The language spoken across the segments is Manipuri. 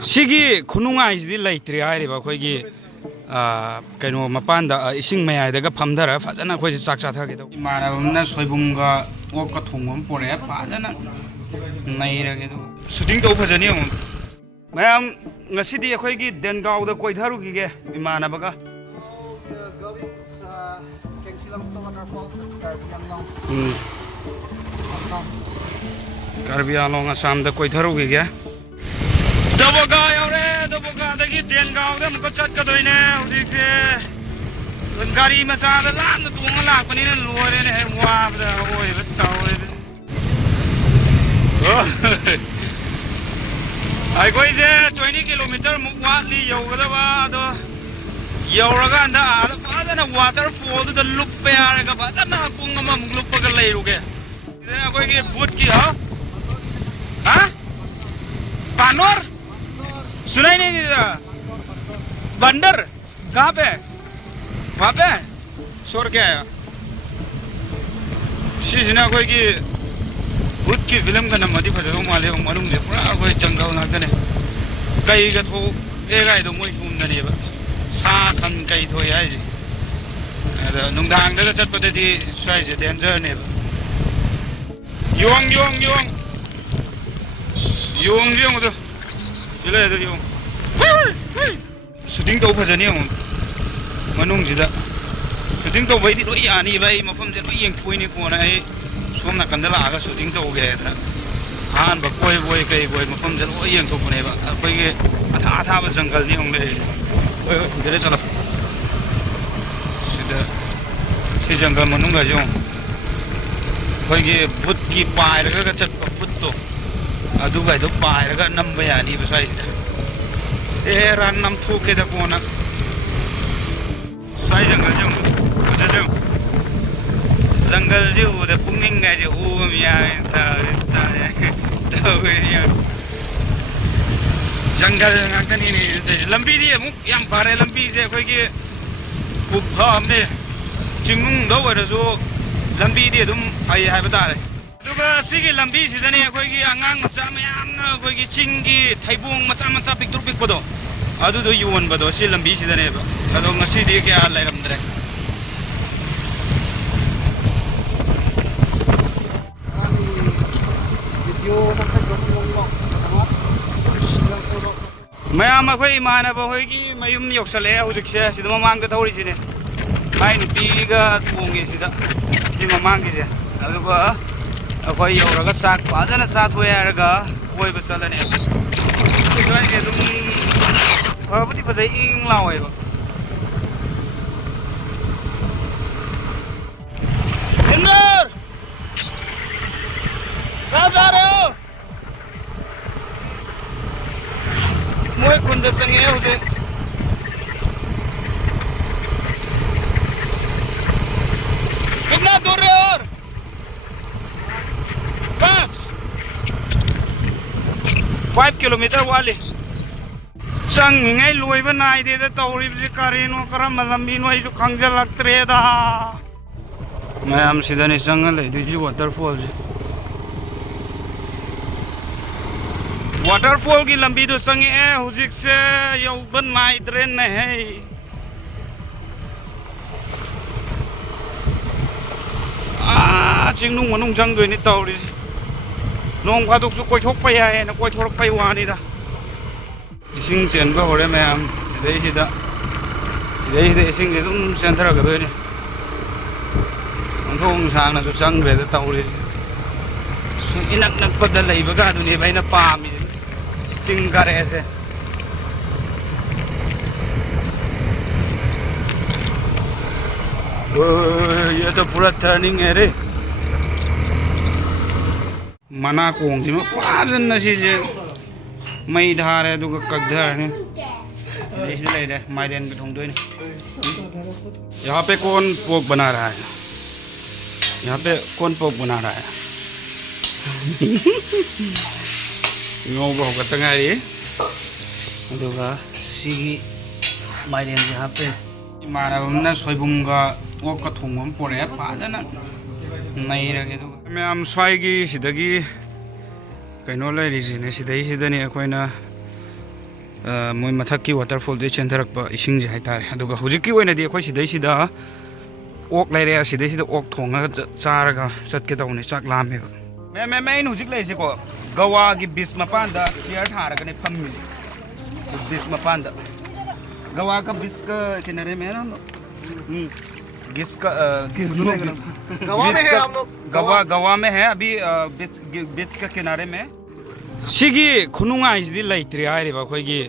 Sigi khunungai di leitre hairiba khoigi kaino mapanda ising mayaidaga phamdara fajana khoi chak cha thage do imanabamna soibunga okka thongom pore fajana nairage do shooting to phajani mayam ngasidi khoigi dengaw da koitharu gi ge imanabaga Karbi Anglong Assam da koitharu gi ge Daboga yaure daboga dagi dengaw da mko chat ka doine uji se gari macha da lam na tunga lak pani na lore ne wa da oi batawe ai koi je 20 km mukwa li yoga ba do yoraga anda fa da waterfall da lup pe ara ga ba na punga ma muk lup ga lai ru ge ida koi ge boot ki ha Panor सुनाई नहीं देता बंदर कहाँ पे वहाँ पे शोर क्या है सीजना कोई की भूत की फिल्म का नाम मधी फजरों माले मालूम है पूरा कोई जंगल ना करने कई का तो एक आए तो मुझे घूमना नहीं है सासन कई तो यार जी नुंगांग दे चट पते दी स्वाई से डेंजर नहीं है Yong Yong Yong Yong Yong तो Sila itu yung shooting to phajani yung manung sida shooting to bai di loi ani bai mafam je loi yeng thui ni ko na ai som na kan da la ga shooting to ge da han ba koi boi kai boi mafam je loi yeng to ko ne ba koi ge atha atha ba jungle ni hong le oi oi gere chala sida si jungle manung ga jong koi ge bhut ki pai ra ga chat pa bhut to adu gai do pai ra nam ba ya ni ba sai e ran nam thu ke da ko na sai jungle jong ko da jungle ji u da pungning ga ji u mi ya ta ta ko ya jungle nga ka ni lambi di mu yam pare lambi je ko ge ku pham ne chingung do wa da zo lambi di dum ai hai ba ta Duga sigi lambi sidani akoi gi angang macha mayam na akoi gi chingi thaibung macha macha picture pic bodo adu do yuon bodo si lambi sidani ba ado ngasi di ke alai ramdre mayam akoi imana ba hoi gi mayum yoksale hujik se sidama mang da thori sine mai nupi ga thonge sida si mamang gi je adu ba अखोई योरगा साक फादना साथ होय आरगा कोई बचलने इसवाई के तुम फबुती फसै इंग लावय बा इंदर कहां जा रहे हो मोय कुंद चंगे होजे कितना दूर है और 5 kilometer wali chang ngai loi ba nai de da tawri bi kare no karam lambi no ai ju khangjal laktre da mayam sidani changal le di ji waterfall ji waterfall ki lambi do sang e hujik se yau ban nai train ne hai chingnung manung chang doi ni tawri nong phaduk su koi thok pa ya na koi thorok pai wa ni da ising chen ba hore mayam sidai sida ising je dum center ga doi ni thong sang na su chang be da tawri su inak nak pa da lai ba ga du ni bai na pa mi ching kare se ये तो पूरा टर्निंग है रे मना कोंग जी में पाजन नसी जे मई धार है तो कगधर ने इस ले दे माइरेन के ठोंग दोई यहाँ पे कौन पोक बना रहा है यहाँ पे कौन पोक बना रहा है ngô bò cái tầng này được à xí माइरेन यहाँ पे इमानबमना सोइबुंगा ओका थोंगम पोरे फाजना नैरगे दो मैम स्वाइगी सिदगी कइनो लाइरिसिने सिदई सिदनी अखोइना मोय मथक की वाटरफॉल दे चेंथरक इसिंग जे हाइतारे अदुगा हुजिक की ओइना दि अखोय सिदै सिदा ओक लाइरे सिदै सिदा ओक थोंगा चारगा चटके तौने चाक लामे मैं इन हुजिक लेसे को गवा की बीच मपान दा चेयर थारगने फम्मी बीच मपान दा गवा का बीच का किनारे में ना बीच का गवा में है हम लोग गवा में है अभी बीच का किनारे में सिगी खुनुंगाई सिदी लाइत्रि आइरिबा खोइगी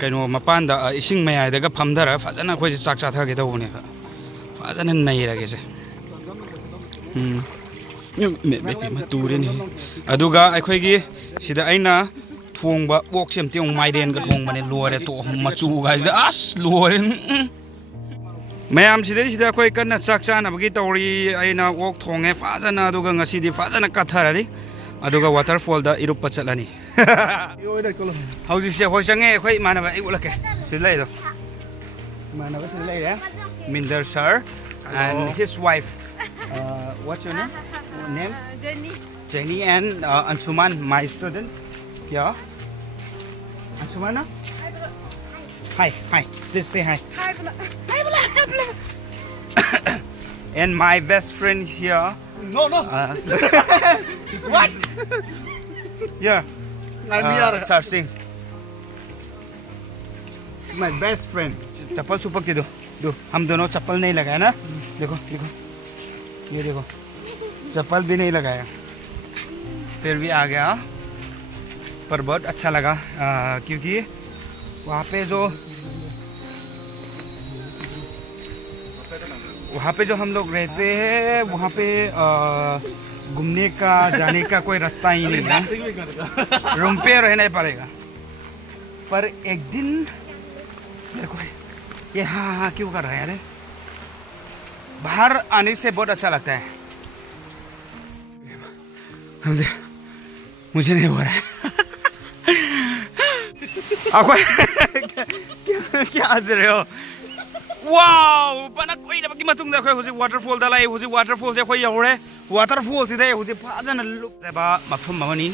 कइनो मपान दा इसिंग मयाइदागा फमदरा फजना खोइ चाक चाथागे तौने फजना नैरगे से टूरेनी अदुगा अखोइगी सिदा अइना थोंबा ओक सेमते माइरेन गा थोंबने लोरे तो मचू गाइस अस लोरे मैम सिदे सिदा अखोइ कन्ना चाक चानबगी तौरी अइना ओक थोंगे फाजना अदुगा ngasiदी फाजना कथारारी अदुगा वाटरफॉल दा इरुप चलनी हौजिसे होय संगे अखोइ मानबा इ उलके सिद लैदो मानबा सिद लैरे मिंदर sir and his wife what's your name Jenny and Ansuman my student yeah Ansuman hi please say hi and my best friend here no what yeah sir sing it's my best friend चप्पल छुपक के दो हम दोनों चप्पल नहीं लगाए ना देखो ये देखो चप्पल भी नहीं लगाया फिर भी आ गया पर बहुत अच्छा लगा क्योंकि वहाँ पे जो हम लोग रहते हैं वहाँ पे घूमने का जाने का कोई रास्ता ही नहीं है रूम पे रहना पड़ेगा पर एक दिन मेरे को ये हाँ क्यों कर रहा है यार बाहर आने से बहुत अच्छा लगता है मुझे नहीं हो रहा है आपको क्या हंस रहे हो वाओ बना कोई ना बाकी मतुंग देखो हुजी वाटरफॉल दलाई हुजी वाटरफॉल से कोई यौरे वाटरफॉल से दे हुजी फाजन लुक देबा मफम ममनी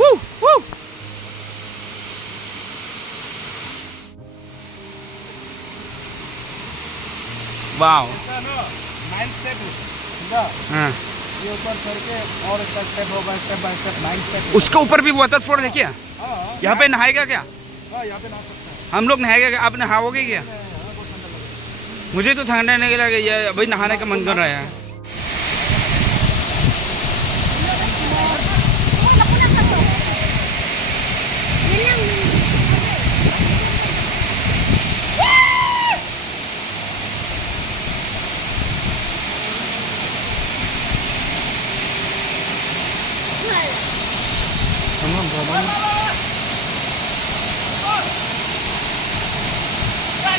वू वाओ 9 स्टेप हां ये ऊपर चढ़ के और स्टेप होगा स्टेप बाय स्टेप 9 स्टेप उसके ऊपर भी वाटरफॉल है क्या यहाँ पे नहाएगा क्या यहाँ पे नहा सकते हैं हम लोग नहाएगा क्या आप नहाओगे क्या मुझे तो ठंडा नहीं लगा ये अभी नहाने का मन कर रहा है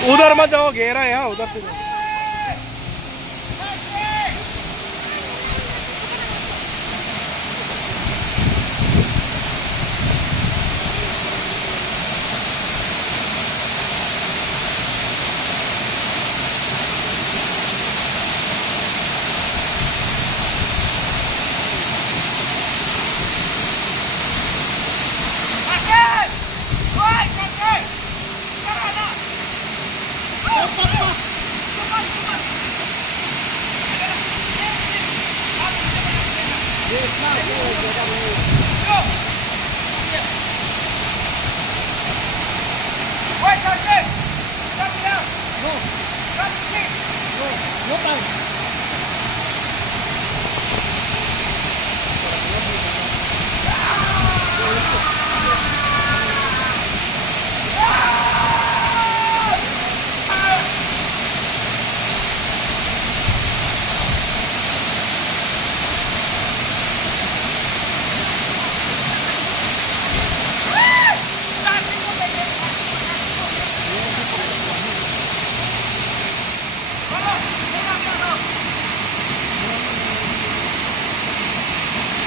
उधर मत जाओ घेरा है यहाँ उधर से जाओ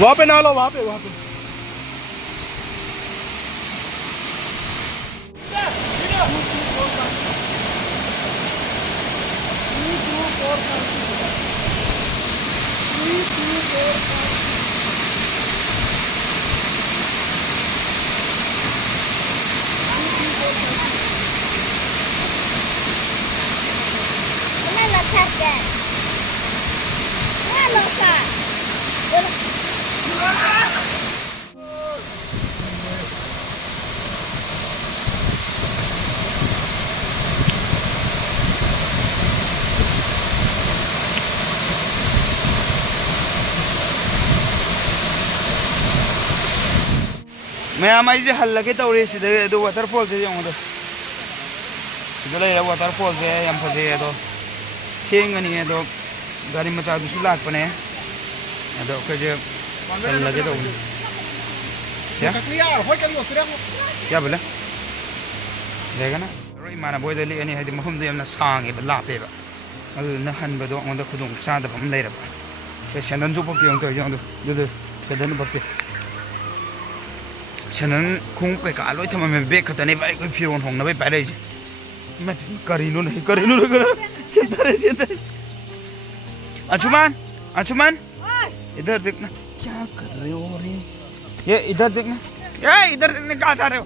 वहाँ पे ना लो वहाँ पे मैम आई हल्लगे तौरे वाटरफॉल से जो वाटरफॉल से यम फजे अदो थेंगनी अदो गाड़ी मचा लापने अदो अखोजे हल्लगे तौने क्या बोले देगा ना इमाना बोयद लेनी है मफमदो यमना सांगे लापेबा अदुना हनबदो अंगोंदा खुदुंग चादब अम लेरबा सेनन जो पक्ति अंग तोय जो सेनन पक्ति सेनन खुंग कैका लोय थममे बेग खतने बाय कोई फिरोन होंगनबे पाइरै जे मैं करिनो नहीं चिंता अंशुमान इधर देखना क्या कर रहे हो रे ये इधर देखना कहाँ जा रहे हो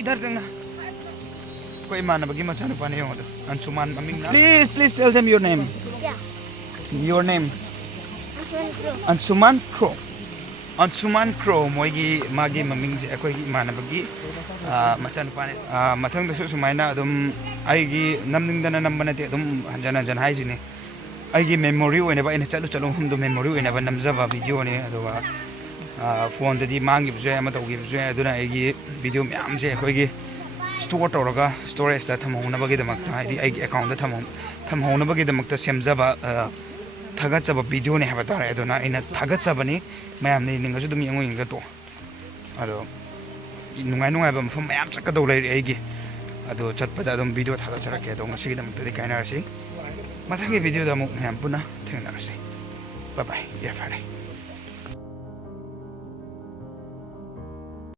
इधर देखना कोई मानव की मचान पाने हो तो Anshuman mummy please tell them your name Anshuman क्रो मोगी मागी मम्मी से अखोई मानव की मचान पाने मथंग दसु सुमाइना अदुम आइगी नमनिंगदना नंबनते अदुम हंजन हंजन हाइजिने आइगी मेमोरी ओइनेबा इने चलु हमदो मेमोरी ओइनेबा नमजबा वीडियो ने अदुवा फोन ददी मांगिबजु अमा तौगिबजु अदुना आइगी वीडियो म्याम से अखोइगी स्टोर तौरगा स्टोरेज दा थमौनबगी दमक्ता आइदी आइगी अकाउंट दा थमौनबगी दमक्ता सेमजबा थागतजबा वीडियो ने हबा तारे अदुना इना थागतजबनी मैम ने निंगसु दम यंगो यंगा तो अदो नुंगाई मफम मैम चक्कदौ लेरि आइगी अदो चटपदा अदुम वीडियो थागतजरके अदो ngसिगी दमक्तदि काइनारसि मथंगी वीडियो दा मैम पुना थेंगनारसि बाय बाय या फारे